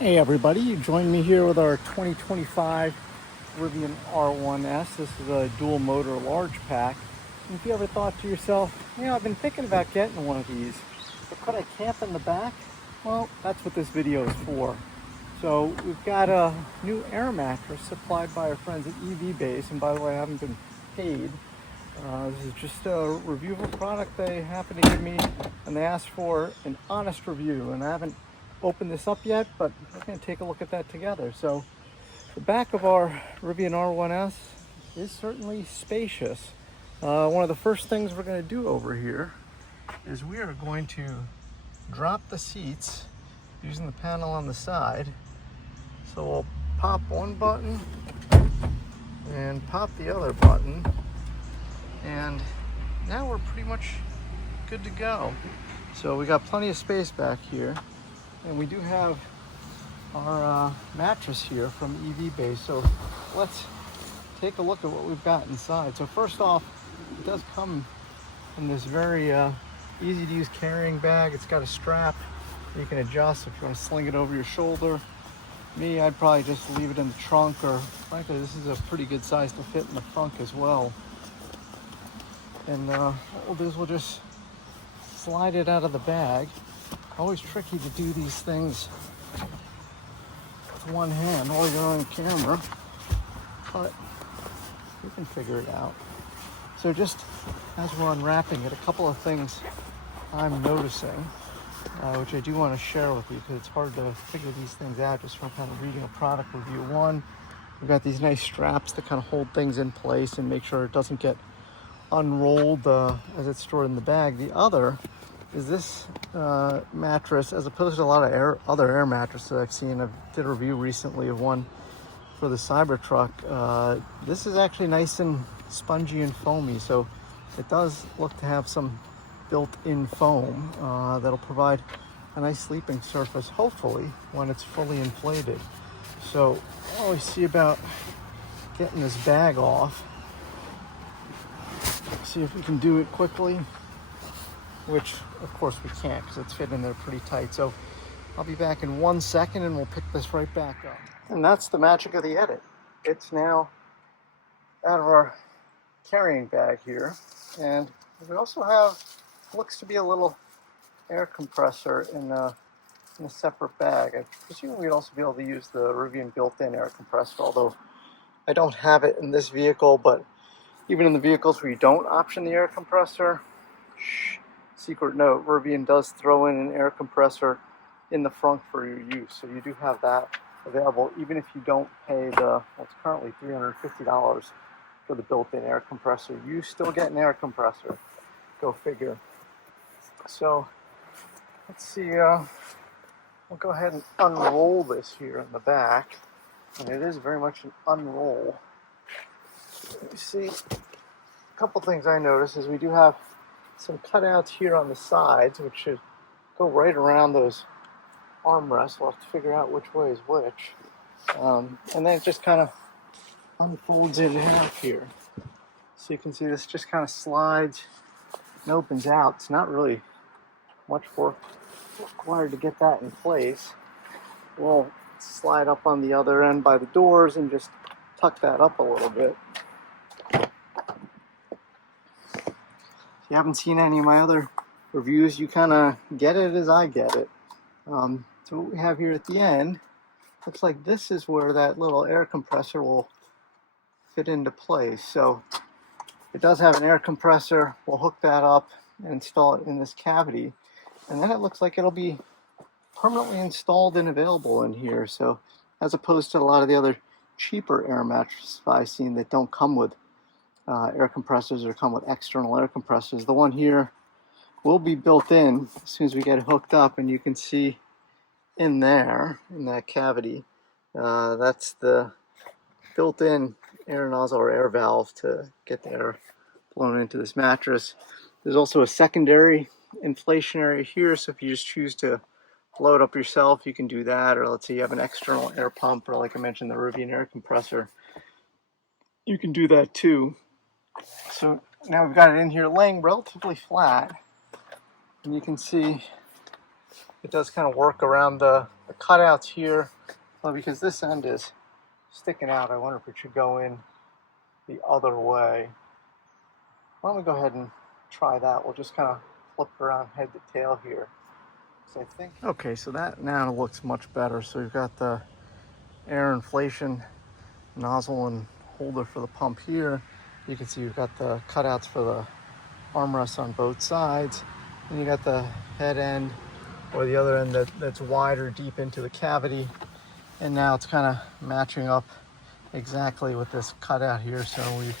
Hey everybody, you join me here with our 2025 Rivian R1S. This is a dual motor large pack. And if you ever thought to yourself, I've been thinking about getting one of these, but could I camp in the back? Well, that's what this video is for. So we've got a new air mattress supplied by our friends at EVBase, and by the way, I haven't been paid. This is just a review of a product they happened to give me, and they asked for an honest review, and I haven't opened this up yet, but we're going to take a look at that together. So the back of our Rivian R1S is certainly spacious. One of the first things we're going to do over here is we are going to drop the seats using the panel on the side. So we'll pop one button and pop the other button, and now we're pretty much good to go. So we got plenty of space back here, and we do have our mattress here from EVBase. So let's take a look at what we've got inside. So first off, it does come in this very easy to use carrying bag. It's got a strap you can adjust if you want to sling it over your shoulder. Me, I'd probably just leave it in the trunk, or frankly, this is a pretty good size to fit in the trunk as well. And what we'll do is we'll just slide it out of the bag. Always tricky to do these things with one hand while you're on camera, but we can figure it out. So just as we're unwrapping it, a couple of things I'm noticing, which I do want to share with you because it's hard to figure these things out just from kind of reading a product review. One, we've got these nice straps to kind of hold things in place and make sure it doesn't get unrolled as it's stored in the bag. The other is this mattress, as opposed to a lot of other air mattresses I've seen. I did a review recently of one for the Cybertruck. This is actually nice and spongy and foamy, so it does look to have some built-in foam that'll provide a nice sleeping surface, hopefully, when it's fully inflated. So what do we see about getting this bag off? See if we can do it quickly, which of course we can't because it's fit in there pretty tight. So I'll be back in 1 second and we'll pick this right back up. And that's the magic of the edit. It's now out of our carrying bag here, and we also have, looks to be a little air compressor in a separate bag. I presume we'd also be able to use the Rivian built-in air compressor, although I don't have it in this vehicle. But even in the vehicles where you don't option the air compressor, secret note, Rivian does throw in an air compressor in the front for your use. So you do have that available, even if you don't pay what's currently $350 for the built-in air compressor. You still get an air compressor. Go figure. So let's see, we'll go ahead and unroll this here in the back. And it is very much an unroll. You see, a couple things I noticed is we do have some cutouts here on the sides, which should go right around those armrests. We'll have to figure out which way is which. And then it just kind of unfolds in half here. So you can see this just kind of slides and opens out. It's not really much work required to get that in place. We'll slide up on the other end by the doors and just tuck that up a little bit. If you haven't seen any of my other reviews, you kind of get it as I get it. So what we have here at the end, looks like this is where that little air compressor will fit into place. So it does have an air compressor. We'll hook that up and install it in this cavity. And then it looks like it'll be permanently installed and available in here. So as opposed to a lot of the other cheaper air mattresses I've seen that don't come with air compressors or come with external air compressors, the one here will be built in as soon as we get it hooked up. And you can see in there, in that cavity, that's the built-in air nozzle or air valve to get the air blown into this mattress. There's also a secondary inflation area here, so if you just choose to blow it up yourself, you can do that. Or let's say you have an external air pump, or like I mentioned, the Rivian air compressor, you can do that too. So now we've got it in here laying relatively flat, and you can see it does kind of work around the cutouts here. Well, because this end is sticking out, I wonder if it should go in the other way. Why don't we go ahead and try that? We'll just kind of flip around head to tail here. So I think. Okay, so that now looks much better. So you've got the air inflation nozzle and holder for the pump here. You can see you've got the cutouts for the armrests on both sides. And you got the head end or the other end that's wider deep into the cavity. And now it's kind of matching up exactly with this cutout here. So we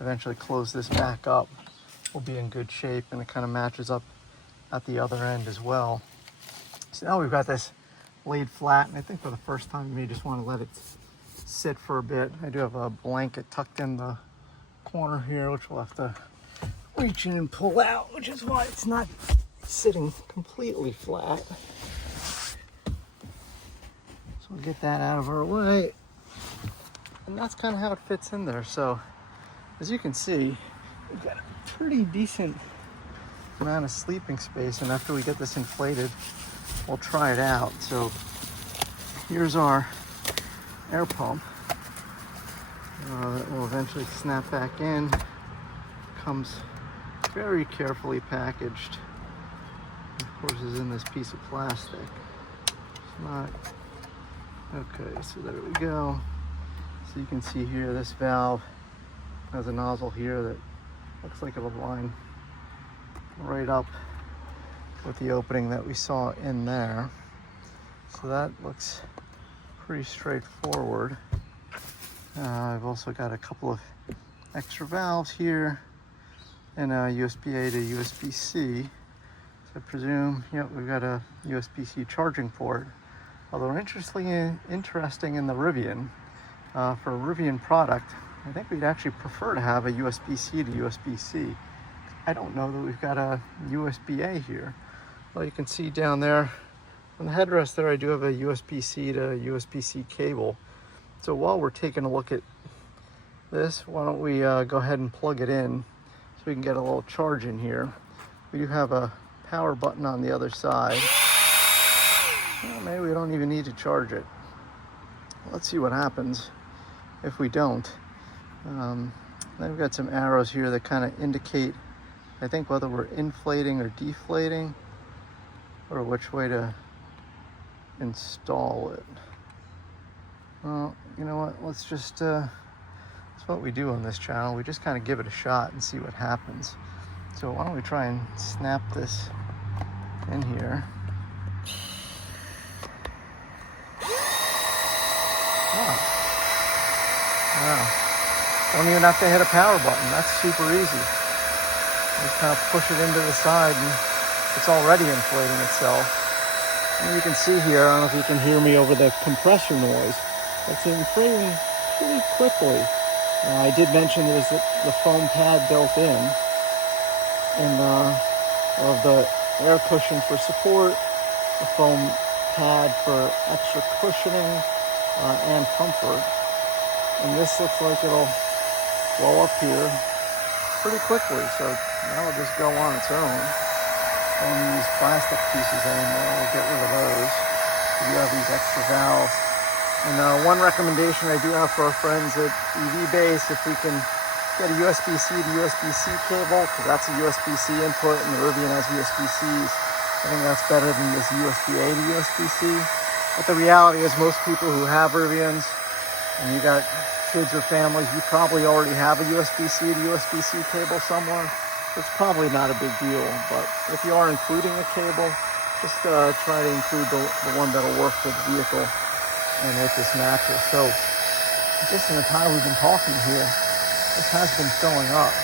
eventually close this back up, we'll be in good shape, and it kind of matches up at the other end as well. So now we've got this laid flat, and I think for the first time you may just want to let it sit for a bit. I do have a blanket tucked in the corner here, which we'll have to reach in and pull out, which is why it's not sitting completely flat. So we'll get that out of our way. And that's kind of how it fits in there. So as you can see, we've got a pretty decent amount of sleeping space, and after we get this inflated, we'll try it out. So here's our air pump that will eventually snap back in. Comes very carefully packaged. Of course, is in this piece of plastic. It's not. Okay, so there we go. So you can see here, this valve has a nozzle here that looks like it'll line right up with the opening that we saw in there. So that looks pretty straightforward. I've also got a couple of extra valves here and a USB-A to USB-C. So I presume, we've got a USB-C charging port. Although interesting in the Rivian, for a Rivian product, I think we'd actually prefer to have a USB-C to USB-C. I don't know that we've got a USB-A here. Well, you can see down there on the headrest there, I do have a USB-C to USB-C cable. So while we're taking a look at this, why don't we go ahead and plug it in so we can get a little charge in here. We do have a power button on the other side. Well, maybe we don't even need to charge it. Let's see what happens if we don't. Then we've got some arrows here that kind of indicate, I think, whether we're inflating or deflating, or which way to install it. Well, you know what, let's just, that's what we do on this channel. We just kind of give it a shot and see what happens. So why don't we try and snap this in here. Wow. Don't even have to hit a power button. That's super easy. Just kind of push it into the side and it's already inflating itself. And you can see here, I don't know if you can hear me over the compressor noise, it's inflating pretty quickly. I did mention there's the foam pad built in, and of the air cushion for support, the foam pad for extra cushioning and comfort. And this looks like it'll blow up here pretty quickly, so now it'll just go on its own. Don't need these plastic pieces anymore, we'll get rid of those. So you have these extra valves. And one recommendation I do have for our friends at EVBase, if we can get a USB-C to USB-C cable, because that's a USB-C input and the Rivian has USB-Cs, I think that's better than this USB-A to USB-C. But the reality is most people who have Rivians, and you got kids or families, you probably already have a USB-C to USB-C cable somewhere. It's probably not a big deal, but if you are including a cable, just try to include the one that'll work for the vehicle and with this mattress. So just in the time we've been talking here, this has been filling up.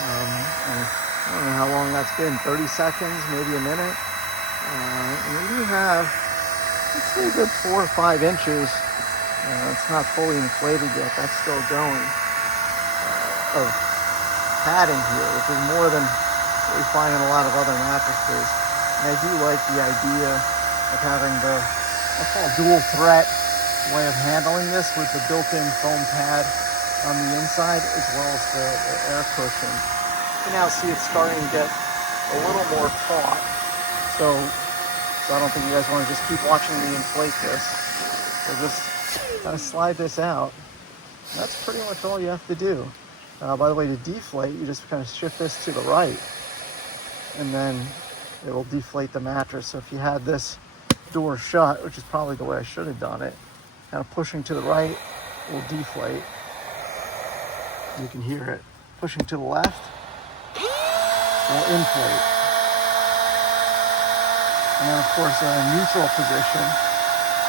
And I don't know how long that's been, 30 seconds, maybe a minute. And we do have, let's say, a good 4 or 5 inches. It's not fully inflated yet, that's still going, of padding here, which is more than what we find in a lot of other mattresses. And I do like the idea of having the, what's called dual threat way of handling this with the built-in foam pad on the inside as well as the air cushion. You can now see it's starting to get a little more taut. So So I don't think you guys want to just keep watching me inflate this. We'll just kind of slide this out. That's pretty much all you have to do. By the way, to deflate, you just kind of shift this to the right, and then it will deflate the mattress. So if you had this door shut, which is probably the way I should have done it, kind of pushing to the right, it will deflate. You can hear it. Pushing to the left, it will inflate. And then, of course, a neutral position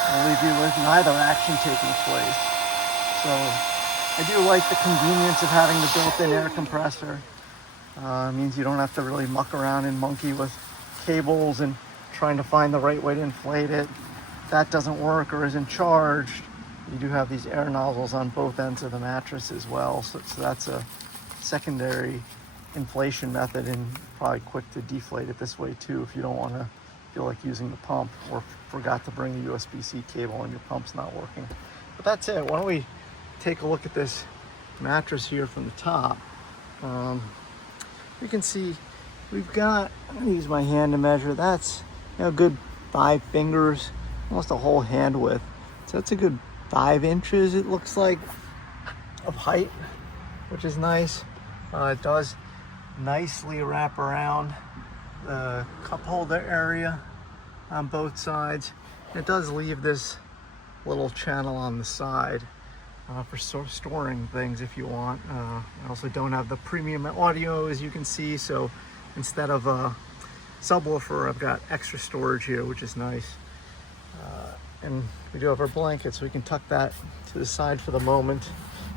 will leave you with neither action taking place. So I do like the convenience of having the built-in air compressor. It means you don't have to really muck around and monkey with cables and trying to find the right way to inflate it. If that doesn't work or isn't charged, you do have these air nozzles on both ends of the mattress as well. So that's a secondary inflation method, and probably quick to deflate it this way too if you don't want to feel like using the pump or forgot to bring a USB-C cable and your pump's not working. But that's it. Why don't we take a look at this mattress here from the top. You can see we've got, I'm going to use my hand to measure, that's a good 5 fingers, almost a whole hand width. So that's a good 5 inches, it looks like, of height, which is nice. It does nicely wrap around the cup holder area on both sides. It does leave this little channel on the side for storing things if you want. I also don't have the premium audio, as you can see, so instead of a subwoofer, I've got extra storage here, which is nice. And we do have our blanket, so we can tuck that to the side for the moment.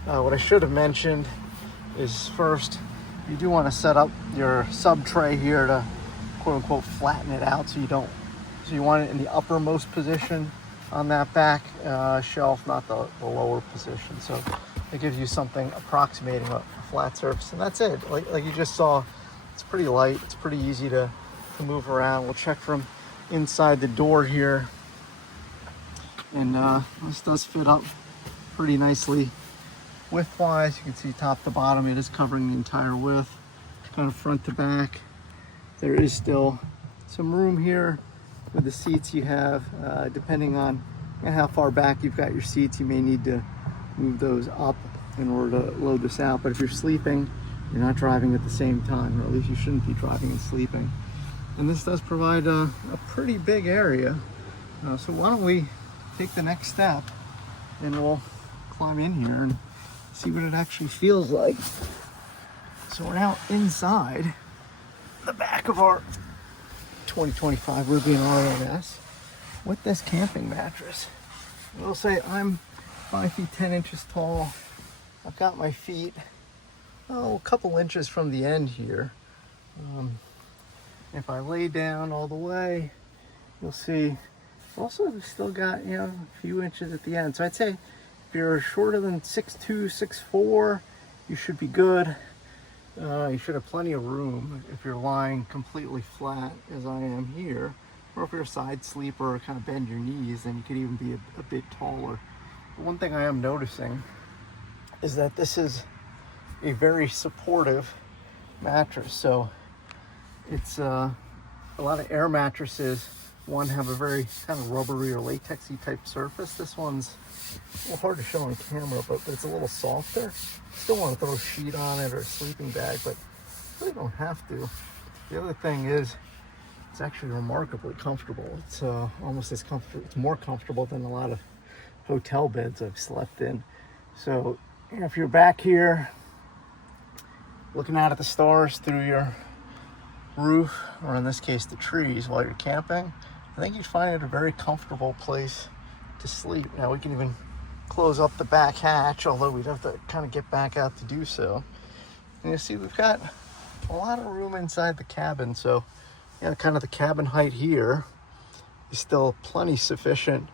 What I should have mentioned is, first, you do want to set up your sub tray here to quote unquote flatten it out, so you want it in the uppermost position on that back shelf, not the lower position. So it gives you something approximating a flat surface, and that's it. Like you just saw, it's pretty light, it's pretty easy to move around. We'll check from inside the door here, and this does fit up pretty nicely width-wise. You can see top to bottom, it is covering the entire width, kind of front to back. There is still some room here with the seats you have. Depending on how far back you've got your seats, you may need to move those up in order to load this out. But if you're sleeping, you're not driving at the same time, or at least you shouldn't be driving and sleeping. And this does provide a pretty big area. So why don't we take the next step and we'll climb in here and see what it actually feels like. So we're now inside the back of our 2025 Rivian R1S with this camping mattress. I will say I'm 5 feet 10 inches tall. I've got my feet a couple inches from the end here. If I lay down all the way, you'll see also still got a few inches at the end. So I'd say if you're shorter than 6'2", 6'4", you should be good. You should have plenty of room if you're lying completely flat, as I am here. Or if you're a side sleeper or kind of bend your knees, then you could even be a bit taller. But one thing I am noticing is that this is a very supportive mattress. So it's a lot of air mattresses, one, have a very kind of rubbery or latexy type surface. This one's a little hard to show on camera, but it's a little softer. Still want to throw a sheet on it or a sleeping bag, but really don't have to. The other thing is, it's actually remarkably comfortable. It's almost as comfortable, it's more comfortable than a lot of hotel beds I've slept in. So if you're back here looking out at the stars through your roof, or in this case the trees, while you're camping, I think you'd find it a very comfortable place to sleep. Now we can even close up the back hatch, although we'd have to kind of get back out to do so. And you see we've got a lot of room inside the cabin, so kind of the cabin height here is still plenty sufficient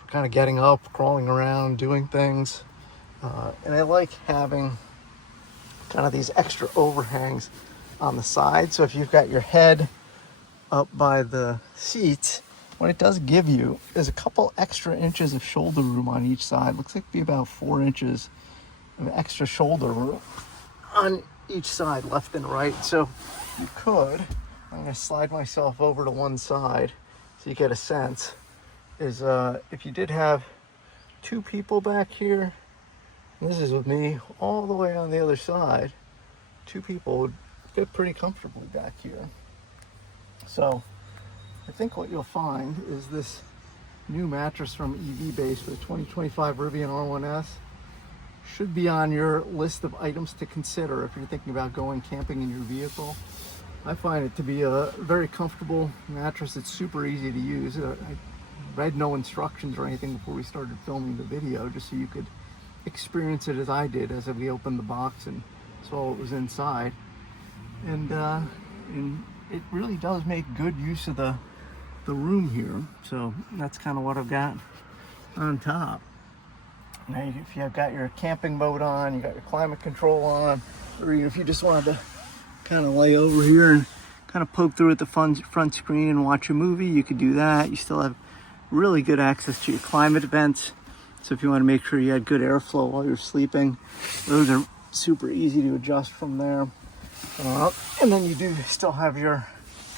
for kind of getting up, crawling around, doing things. And I like having kind of these extra overhangs on the side. So if you've got your head up by the seats, what it does give you is a couple extra inches of shoulder room on each side. Looks like it'd be about 4 inches of extra shoulder room on each side, left and right. So you could, I'm gonna slide myself over to one side so so you get a sense, is if you did have two people back here, and this is with me all the way on the other side, two people would fit pretty comfortably back here. So I think what you'll find is this new mattress from EVBase for the 2025 Rivian R1S should be on your list of items to consider if you're thinking about going camping in your vehicle. I find it to be a very comfortable mattress. It's super easy to use. I read no instructions or anything before we started filming the video, just so you could experience it as I did as we opened the box and saw what was inside. And it really does make good use of the room here. So that's kind of what I've got on top. Now, if you've got your camping mode on, you got your climate control on, or if you just wanted to kind of lay over here and kind of poke through at the front screen and watch a movie, you could do that. You still have really good access to your climate vents. So if you want to make sure you had good airflow while you're sleeping, those are super easy to adjust from there. And then you do still have your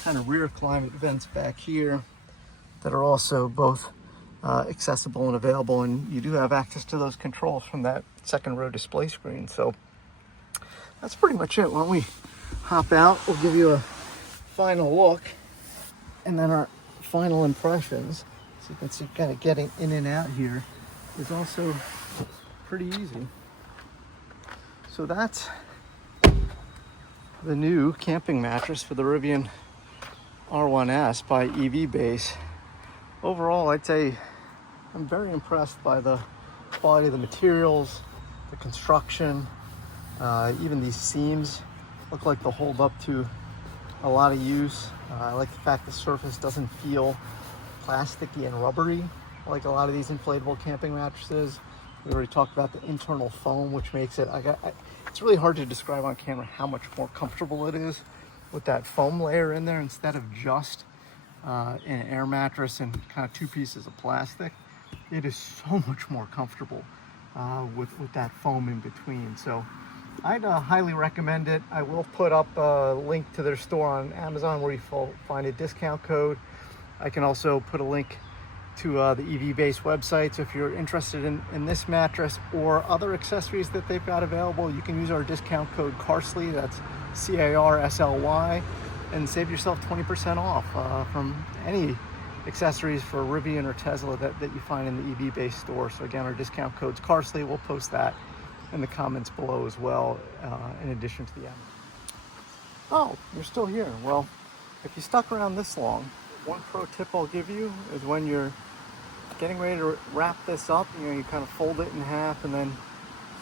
kind of rear climate vents back here that are also both accessible and available, and you do have access to those controls from that second row display screen. So that's pretty much it. Why don't we hop out, we'll give you a final look and then our final impressions. So you can see kind of getting in and out here is also pretty easy. So that's the new camping mattress for the Rivian R1S by EVBase. Overall, I'd say I'm very impressed by the quality of the materials, the construction, even these seams look like they'll hold up to a lot of use. I like the fact the surface doesn't feel plasticky and rubbery like a lot of these inflatable camping mattresses. We already talked about the internal foam, which makes it, it's really hard to describe on camera how much more comfortable it is with that foam layer in there instead of just an air mattress and kind of two pieces of plastic. It is so much more comfortable with that foam in between. So I'd highly recommend it. I will put up a link to their store on Amazon where you find a discount code. I can also put a link to the EVBase website. So if you're interested in this mattress or other accessories that they've got available, you can use our discount code CARSLY, that's CARSLY, and save yourself 20% off from any accessories for Rivian or Tesla that you find in the EVBase store. So again, our discount code's CARSLY. We'll post that in the comments below as well, in addition to the end. Oh, you're still here. Well, if you stuck around this long, one pro tip I'll give you is when you're getting ready to wrap this up, you kind of fold it in half and then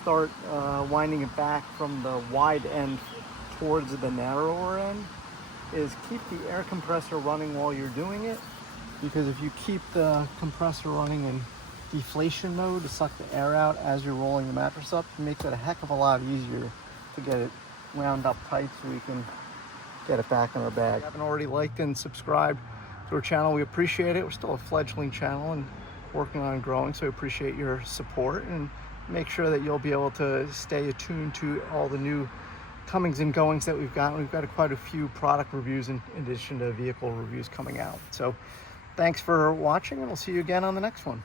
start winding it back from the wide end towards the narrower end, is keep the air compressor running while you're doing it, because if you keep the compressor running in deflation mode to suck the air out as you're rolling the mattress up, it makes it a heck of a lot easier to get it wound up tight so we can get it back in our bag. If you haven't already liked and subscribed to our channel, we appreciate it. We're still a fledgling channel and working on growing, so we appreciate your support, and make sure that you'll be able to stay attuned to all the new comings and goings that we've got. We've got quite a few product reviews in addition to vehicle reviews coming out. So thanks for watching, and we'll see you again on the next one.